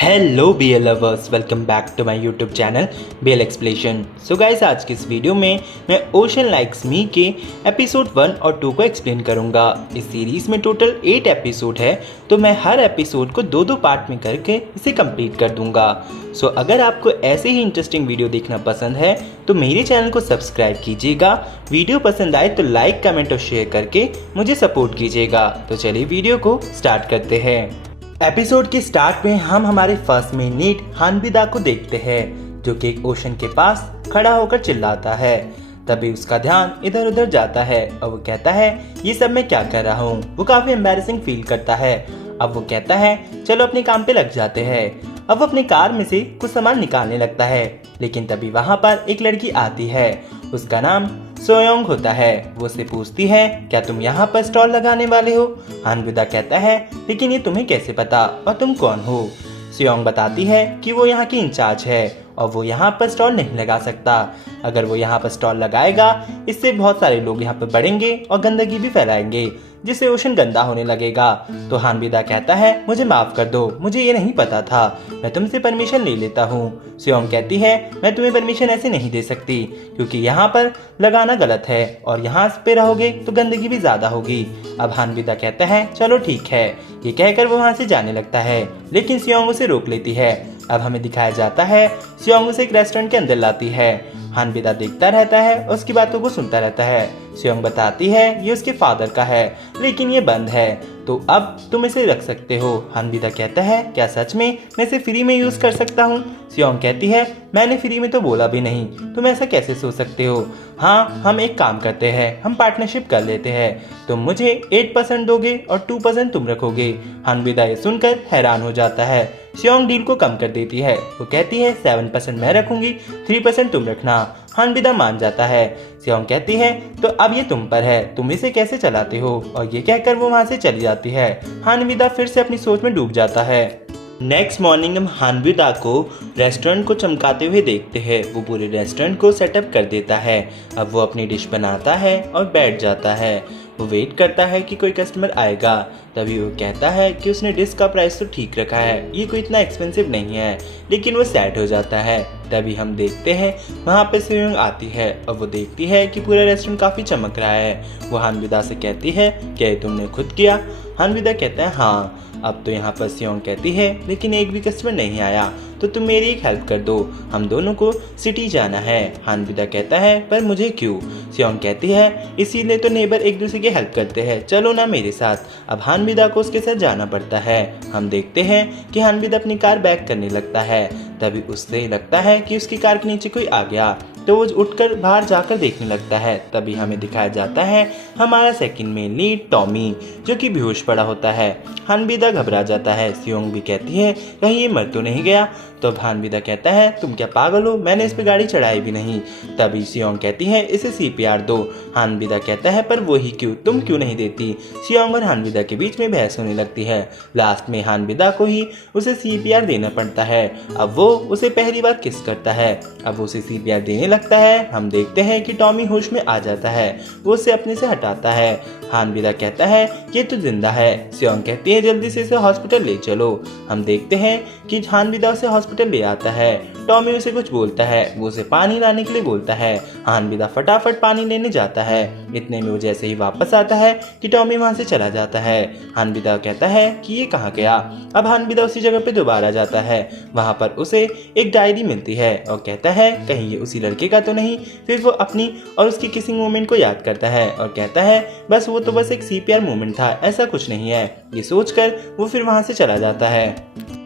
Hello BL lovers, welcome back to my YouTube channel BL explanation. So guys, आज की इस video में मैं ओशन लाइक्स मी के एपिसोड 1 और 2 को एक्सप्लेन करूंगा। इस सीरीज में टोटल 8 एपिसोड है, तो मैं हर एपिसोड को दो पार्ट में करके इसे कंप्लीट कर दूंगा। सो अगर आपको ऐसे ही इंटरेस्टिंग वीडियो देखना पसंद है तो मेरे चैनल को सब्सक्राइब कीजिएगा। वीडियो पसंद आए तो लाइक, कमेंट और शेयर करके मुझे सपोर्ट कीजिएगा। तो चलिए वीडियो को स्टार्ट करते हैं। एपिसोड के स्टार्ट में हम हमारे फर्स्ट मेन लीड हानबिदा को देखते हैं, जो कि एक ओशन के पास खड़ा होकर चिल्लाता है। तभी उसका ध्यान इधर उधर जाता है और वो कहता है, ये सब मैं क्या कर रहा हूँ। वो काफी एम्बैरेसिंग फील करता है। अब वो कहता है, चलो अपने काम पे लग जाते हैं। अब वो अपनी कार में से कुछ सामान निकालने लगता है, लेकिन तभी वहाँ पर एक लड़की आती है। उसका नाम सोयोंग होता है। वो उससे पूछती है, क्या तुम यहाँ पर स्टॉल लगाने वाले हो? हानबिदा कहता है, लेकिन ये तुम्हें कैसे पता और तुम कौन हो? सोयोंग बताती है कि वो यहाँ की इंचार्ज है और वो यहाँ पर स्टॉल नहीं लगा सकता। अगर वो यहाँ पर स्टॉल लगाएगा, इससे बहुत सारे लोग यहाँ पर बढ़ेंगे और गंदगी भी फैलाएंगे, जिससे ओशन गंदा होने लगेगा। तो हानबिदा कहता है, मुझे माफ कर दो, मुझे ये नहीं पता था, मैं तुमसे परमिशन ले लेता हूँ। सोयोंग कहती है, मैं तुम्हें परमिशन ऐसे नहीं दे सकती, क्योंकि यहाँ पर लगाना गलत है और यहाँ पे रहोगे तो गंदगी भी ज्यादा होगी। अब हानबिदा कहता है, चलो ठीक है। ये कहकर वो वहाँ से जाने लगता है, लेकिन सोयोंग उसे रोक लेती है। अब हमें दिखाया जाता है, सोयोंग उसे एक रेस्टोरेंट के अंदर लाती है। हानबिदा देखता रहता है और उसकी बातों को सुनता रहता है। सोयोंग बताती है, ये उसके फादर का है, लेकिन ये बंद है, तो अब तुम इसे रख सकते हो। हानबिदा कहता है, क्या सच में मैं इसे फ्री में यूज कर सकता हूँ? सोयोंग कहती है, मैंने फ्री में तो बोला भी नहीं, तुम ऐसा कैसे सोच सकते हो? हाँ, हम एक काम करते हैं, हम पार्टनरशिप कर लेते हैं। तुम मुझे 8% दोगे और 2% तुम रखोगे। हानबिदा ये सुनकर हैरान हो जाता है। सोयोंग डील को कम कर देती है। वो कहती है, 7% मैं रखूंगी, 3% तुम रखना। हानबिदा मान जाता है। सोयोंग कहती है, तो अब ये तुम पर है, तुम इसे कैसे चलाते हो? और ये कहकर वो वहाँ से चली जाती है। हानबिदा फिर से अपनी सोच में डूब जाता है। नेक्स्ट मॉर्निंग हम हानबिदा को रेस्टोरेंट को चमकाते हुए देखते हैं। वो पूरे रेस्टोरेंट को सेटअप कर देता है। अब वो अपनी डिश बनाता है और बैठ जाता है। वो वेट करता है कि कोई कस्टमर आएगा। तभी वो कहता है कि उसने डिश का प्राइस तो ठीक रखा है, ये कोई इतना एक्सपेंसिव नहीं है, लेकिन वो सैड हो जाता है। तभी हम देखते हैं वहाँ पे सोयोंग आती है और वो देखती है कि पूरा रेस्टोरेंट काफ़ी चमक रहा है। वो हानबिदा से कहती है, क्या ये तुमने खुद किया? हानबिदा कहता है, हाँ। अब तो यहाँ पर सोयोंग कहती है, लेकिन एक भी कस्टमर नहीं आया, तो तुम मेरी एक हेल्प कर दो, हम दोनों को सिटी जाना है। हानबिदा कहता है, पर मुझे क्यों? सोयोंग कहती है, इसीलिए तो नेबर एक दूसरे की हेल्प करते हैं, चलो ना मेरे साथ। अब हानबिदा को उसके साथ जाना पड़ता है। हम देखते हैं कि हानबिदा अपनी कार बैक करने लगता है। तभी उससे लगता है कि उसकी कार के नीचे कोई आ गया, तो वो उठकर बाहर जाकर देखने लगता है। तभी हमें दिखाया जाता है हमारा सेकंड मेन लीड टॉमी, जो कि बेहोश पड़ा होता है। हानबिदा घबरा जाता है। सोयोंग भी कहती है, कहीं ये मर तो नहीं गया? तो अब हानबिदा कहता है, तुम क्या पागल हो, मैंने इस पे गाड़ी चढ़ाई भी नहीं। तभी सोयोंग कहती है, इसे CPR दो। हानबिदा कहता है, पर वो ही क्यों, तुम क्यों नहीं देती? सोयोंग और हानबिदा के बीच में बहस होने लगती है। लास्ट में हानबिदा को ही उसे CPR देना पड़ता है। अब वो उसे पहली बार किस करता है। अब वो उसे CPR देने लगता है। हम देखते हैं कि टॉमी होश में आ जाता है। वो उसे अपने से हटाता है। हानबिदा कहता है, ये तो जिंदा है। सोयोंग कहती है, जल्दी से इसे हॉस्पिटल ले चलो। हम देखते हैं कि हानबिदा उसे हॉस्पिटल ले आता है। टॉमी उसे कुछ बोलता है, वो उसे पानी लाने के लिए बोलता है। हानबिदा फटाफट पानी लेने जाता है। इतने में वो जैसे ही वापस आता है कि टॉमी वहां से चला जाता है। हानबिदा कहता है कि ये कहाँ गया। अब हानबिदा उसी जगह पे दोबारा जाता है। वहां पर उसे एक डायरी मिलती है और कहता है, कहीं ये उसी लड़के का तो नहीं। फिर वो अपनी और उसकी किसिंग मोमेंट को याद करता है और कहता है, बस वो तो बस एक CPR मोमेंट था, ऐसा कुछ नहीं है। ये सोचकर वो फिर वहां से चला जाता है।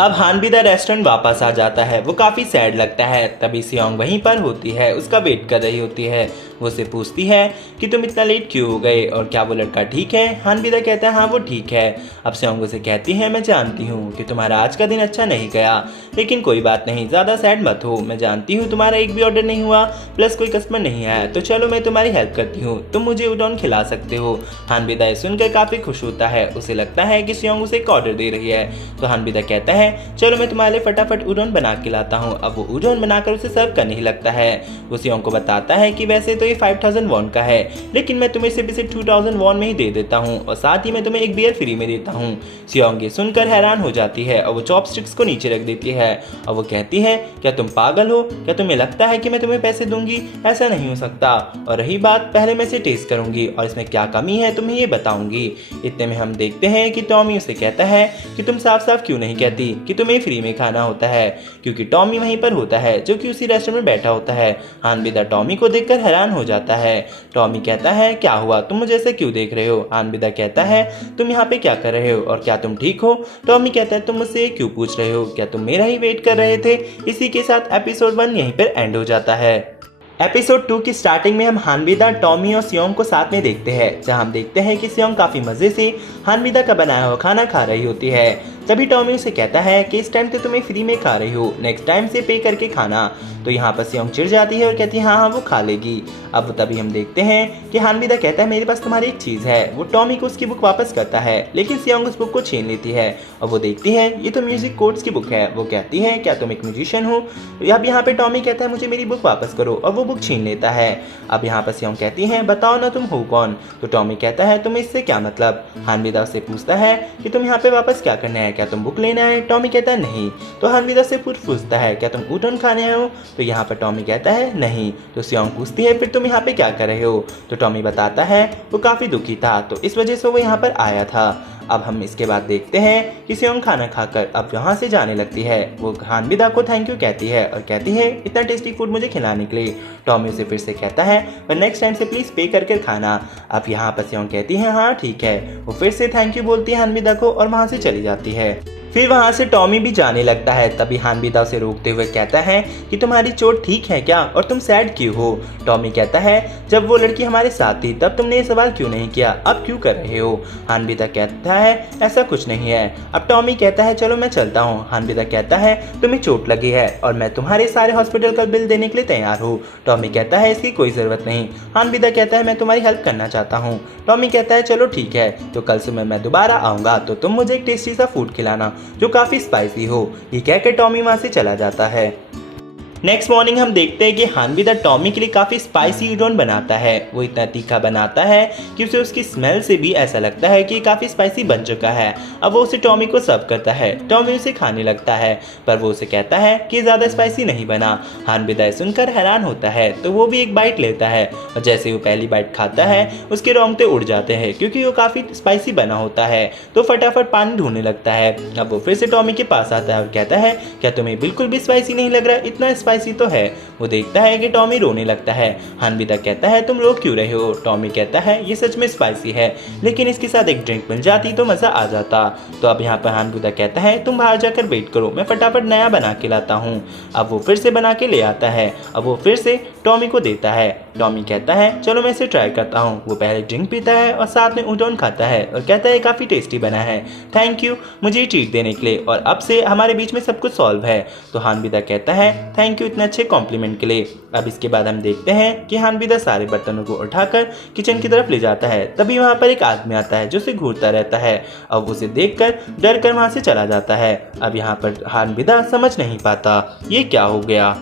अब हानबिदा रेस्टोरेंट वापस आ जाता है। वो काफी सैड लगता है। तभी सोयोंग वहीं पर होती है, उसका वेट कर रही होती है। वो उसे पूछती है कि तुम इतना लेट क्यों हो गए और क्या वो लड़का ठीक है? हानबिदा कहता है, हाँ वो ठीक है। अब सोयोंग उसे कहती है, मैं जानती हूँ कि तुम्हारा आज का दिन अच्छा नहीं गया, लेकिन कोई बात नहीं, ज्यादा सैड मत हो। मैं जानती हूँ तुम्हारा एक भी ऑर्डर नहीं हुआ, प्लस कोई कस्टमर नहीं आया, तो चलो मैं तुम्हारी हेल्प करती हूँ, तुम मुझे उडोन खिला सकते हो। हानबिदा सुनकर काफी खुश होता है। उसे लगता है कि सोयोंग उसे एक ऑर्डर दे रही है। तो हानबिदा कहता है, चलो मैं तुम्हारे लिए फटाफट उडोन बना के लाता हूँ। अब वो उडोन बनाकर उसे सर्व करने ही लगता है। वो सोयोंग को बताता है कि वैसे तो ये 5000 वॉन का है, लेकिन मैं तुम्हें सिर्फ इसे 2000 वॉन में ही दे देता हूँ और साथ ही मैं तुम्हें एक बियर फ्री में देता हूँ। सियोंग ये सुनकर हैरान हो जाती है और वो चॉपस्टिक्स को नीचे रख देती है और वो कहती है, क्या तुम पागल हो? क्या तुम्हें लगता है कि मैं तुम्हें पैसे दूंगी? ऐसा नहीं हो सकता। और रही बात, पहले मैं इसे टेस्ट करूंगी और इसमें क्या कमी है तुम्हें ये बताऊंगी। इतने में हम देखते हैं कि टॉमी उसे कहता है कि तुम साफ साफ क्यों नहीं कहती कि तुम्हें फ्री में खाना होता है, क्योंकि टॉमी वहीं पर होता है जो कि उसी रेस्टोरेंट में बैठा होता है। हानबिदा टॉमी को देखकर हैरान हो जाता है। टॉमी कहता है, क्या हुआ, तुम मुझे ऐसे क्यों देख रहे हो? हानबिदा कहता है, तुम यहाँ पे क्या कर रहे हो और क्या तुम ठीक हो? टॉमी कहता है, तुम मुझसे क्यों पूछ रहे हो? क्या तुम मेरा ही वेट कर रहे थे? इसी के साथ एपिसोड 1 यहीं पर एंड हो जाता है। एपिसोड 2 की स्टार्टिंग में हम हानबिदा, टॉमी और सियोंग को साथ में देखते हैं, जहां हम देखते हैं कि सियोंग काफी मजे से हानबिदा का बनाया हुआ खाना खा रही होती है। तभी टॉमी उसे कहता है कि इस टाइम तो तुम्हें फ्री में खा रही हो, नेक्स्ट टाइम से पे करके खाना। तो यहाँ पर सियोंग चिढ़ जाती है और कहती है हाँ हाँ वो खा लेगी। अब तभी हम देखते हैं कि हानबिदा कहता है, मेरे पास तुम्हारी एक चीज़ है। वो टॉमी को उसकी बुक वापस करता है, लेकिन सियोंग उस बुक को छीन लेती है और वो देखती है ये तो म्यूजिक कोड्स की बुक है। वो कहती है, क्या तुम एक म्यूजिशियन हो? अब यहाँ पे टॉमी कहता है, मुझे मेरी बुक वापस करो, और वो बुक छीन लेता है। अब यहाँ पर सियोंग कहती है, बताओ ना तुम हो कौन? तो टॉमी कहता है, तुम्हें इससे क्या मतलब? हानबिदा उससे पूछता है कि तुम यहाँ पे वापस क्या करना है, क्या तुम बुक लेना है? टॉमी कहता है नहीं। तो हानबिदा से पूछता है, क्या तुम ऊटन खाने आए हो? तो यहाँ पर टॉमी कहता है नहीं। तो सियोंग पूछती है, फिर तुम यहाँ पे क्या कर रहे हो? तो टॉमी बताता है वो काफ़ी दुखी था, तो इस वजह से वो यहाँ पर आया था। अब हम इसके बाद देखते हैं कि सियोंग खाना खाकर अब यहाँ से जाने लगती है। वो हानबिदा को थैंक यू कहती है और कहती है, इतना टेस्टी फूड मुझे खिलाने के लिए। टॉमी उसे फिर से कहता है, पर नेक्स्ट टाइम से प्लीज़ पे करके खाना। अब यहाँ पर सियोंग कहती है हाँ ठीक है। वो फिर से थैंक यू बोलती है हानबिदा को और वहाँ से चली जाती है। फिर वहाँ से टॉमी भी जाने लगता है। तभी हानबिदा उसे रोकते हुए कहता है कि तुम्हारी चोट ठीक है क्या और तुम सैड क्यों हो? टॉमी कहता है, जब वो लड़की हमारे साथ थी तब तुमने ये सवाल क्यों नहीं किया, अब क्यों कर रहे हो? हानबिदा कहता है, ऐसा कुछ नहीं है। अब टॉमी कहता है, चलो मैं चलता हूँ। हानबिदा कहता है, तुम्हें चोट लगी है और मैं तुम्हारे सारे हॉस्पिटल का बिल देने के लिए तैयार हूँ। टॉमी कहता है, इसकी कोई ज़रूरत नहीं। हानबिदा कहता है, मैं तुम्हारी हेल्प करना चाहता हूँ। टॉमी कहता है, चलो ठीक है, तो कल सुबह मैं दोबारा आऊँगा तो तुम मुझे एक टेस्टी सा फूड खिलाना जो काफ़ी स्पाइसी हो। ये कहकर टॉमी वहाँ से चला जाता है। नेक्स्ट मॉर्निंग हम देखते हैं कि हानबिदा टॉमी के लिए काफ़ी स्पाइसी यूडोन बनाता है। वो इतना तीखा बनाता है कि उसे उसकी स्मेल से भी ऐसा लगता है कि काफ़ी स्पाइसी बन चुका है। अब वो उसे टॉमी को सर्व करता है। टॉमी उसे खाने लगता है, पर वो उसे कहता है कि ज़्यादा स्पाइसी नहीं बना। हानबिदा सुनकर हैरान होता है, तो वो भी एक बाइट लेता है और जैसे वो पहली बाइट खाता है उसके रोंगटे उड़ जाते हैं, क्योंकि वो काफ़ी स्पाइसी बना होता है। तो फटाफट पानी ढूंढने लगता है। अब वो फिर से टॉमी के पास आता है और कहता है, क्या तुम्हें बिल्कुल भी स्पाइसी नहीं लग रहा? इतना स्पाइसी तो है। वो देखता है कि टॉमी रोने लगता है। हानबिदा कहता है, तुम रो क्यों रहे हो? टॉमी कहता है, ये सच में स्पाइसी है, लेकिन इसके साथ एक ड्रिंक मिल जाती तो मज़ा आ जाता। तो अब यहाँ पर हानबिदा कहता है, तुम बाहर जाकर वेट करो, मैं फटाफट नया बना के लाता हूँ। अब वो फिर से बना के ले आता है। अब वो फिर से टॉमी को देता है। टॉमी कहता है, चलो मैं इसे ट्राई करता हूँ। वो पहले ड्रिंक पीता है और साथ में उडोन खाता है और कहता है, काफ़ी टेस्टी बना है, थैंक यू मुझे ये ट्रीट देने के लिए, और अब से हमारे बीच में सब कुछ सॉल्व है। तो हानबिदा कहता है, थैंक यू इतने अच्छे कॉम्प्लीमेंट के लिए। अब इसके बाद हम देखते हैं कि हानबिदा सारे बर्तनों को उठाकर किचन की तरफ ले जाता है। तभी वहाँ पर एक आदमी आता है जो उसे घूरता रहता है। अब उसे देखकर डर कर वहाँ से चला जाता है। अब यहाँ पर हानबिदा समझ नहीं पाता ये क्या हो गया।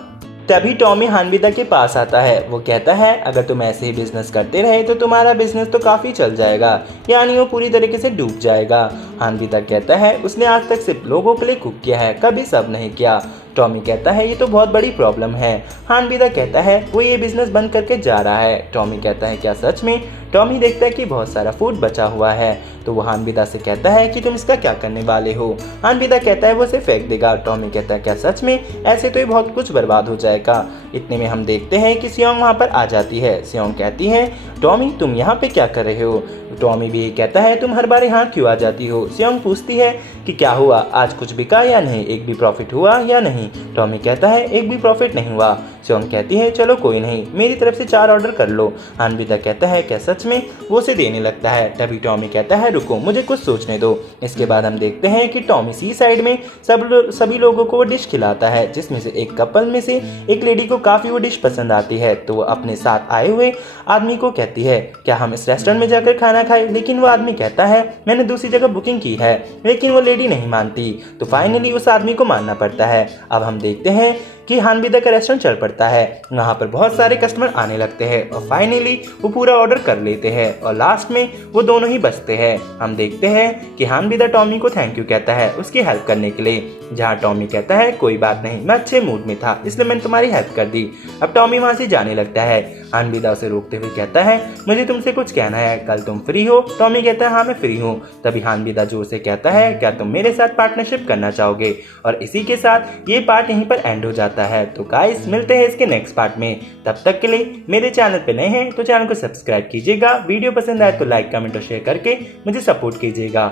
तभी टॉमी हानबिदा के पास आता है। वो कहता है, अगर तुम ऐसे ही बिजनेस करते रहे तो तुम्हारा बिजनेस तो काफ़ी चल जाएगा, यानी वो पूरी तरीके से डूब जाएगा। हानबिदा कहता है, उसने आज तक सिर्फ लोगों के लिए कुक किया है, कभी सब नहीं किया। टॉमी कहता है, ये तो बहुत बड़ी प्रॉब्लम है। हानबिदा कहता है, वो ये बिजनेस बंद करके जा रहा है। टॉमी कहता है, क्या सच में? टॉमी देखता है कि बहुत सारा फूड बचा हुआ है। तो वो हानबिदा से कहता है कि तुम इसका क्या करने वाले हो? हानबिदा कहता है, वो इसे फेंक देगा। टॉमी कहता है, क्या सच में? ऐसे तो ये बहुत कुछ बर्बाद हो जाएगा। इतने में हम देखते हैं कि सियोंग वहाँ पर आ जाती है। सियोंग कहती है, टॉमी तुम यहाँ पे क्या कर रहे हो? टॉमी भी कहता है, तुम हर बार यहाँ क्यों आ जाती हो? सियोंग पूछती है कि क्या हुआ, आज कुछ बिका या नहीं, एक भी प्रॉफिट हुआ या नहीं? टॉमी कहता है, एक भी प्रॉफिट नहीं हुआ। सियोंग कहती है, चलो कोई नहीं, मेरी तरफ से 4 ऑर्डर कर लो। हानबिदा कहता है, क्या सच में? वो उसे देने लगता है। तभी टॉमी कहता है, रुको मुझे कुछ सोचने दो। इसके बाद हम देखते हैं कि टॉमी सी साइड में सभी लोगों को वो डिश खिलाता है, जिसमें से एक कपल में से एक लेडी को काफ़ी वो डिश पसंद आती है। तो वो अपने साथ आए हुए आदमी को कहती है, क्या हम इस रेस्टोरेंट में जाकर खाना खाएं? लेकिन वो आदमी कहता है, मैंने दूसरी जगह बुकिंग की है। लेकिन वो लेडी नहीं मानती। तो फाइनली उस आदमी को मानना पड़ता है। अब हम देखते हैं कि हानविदा का रेस्टोरेंट चल पड़ता है। वहाँ पर बहुत सारे कस्टमर आने लगते हैं और फाइनली वो पूरा ऑर्डर कर लेते हैं और लास्ट में वो दोनों ही बचते हैं। हम देखते हैं कि हानविदा टॉमी को थैंक यू कहता है उसकी हेल्प करने के लिए, जहाँ टॉमी कहता है कोई बात नहीं, मैं अच्छे मूड में था इसलिए मैंने तुम्हारी हेल्प कर दी। अब टॉमी वहाँ से जाने लगता है। हानविदा उसे रोकते हुए कहता है मुझे तुमसे कुछ कहना है, कल तुम फ्री हो? टॉमी कहता है हाँ मैं फ्री हूँ। तभी हानविदा जोर से कहता है क्या तुम मेरे साथ पार्टनरशिप करना चाहोगे? और इसी के साथ ये पार्ट यहीं पर एंड हो जाता है। तो गाइस मिलते हैं इसके नेक्स्ट पार्ट में, तब तक के लिए मेरे चैनल पे नए हैं तो चैनल को सब्सक्राइब कीजिएगा, वीडियो पसंद आए तो लाइक कमेंट और शेयर करके मुझे सपोर्ट कीजिएगा।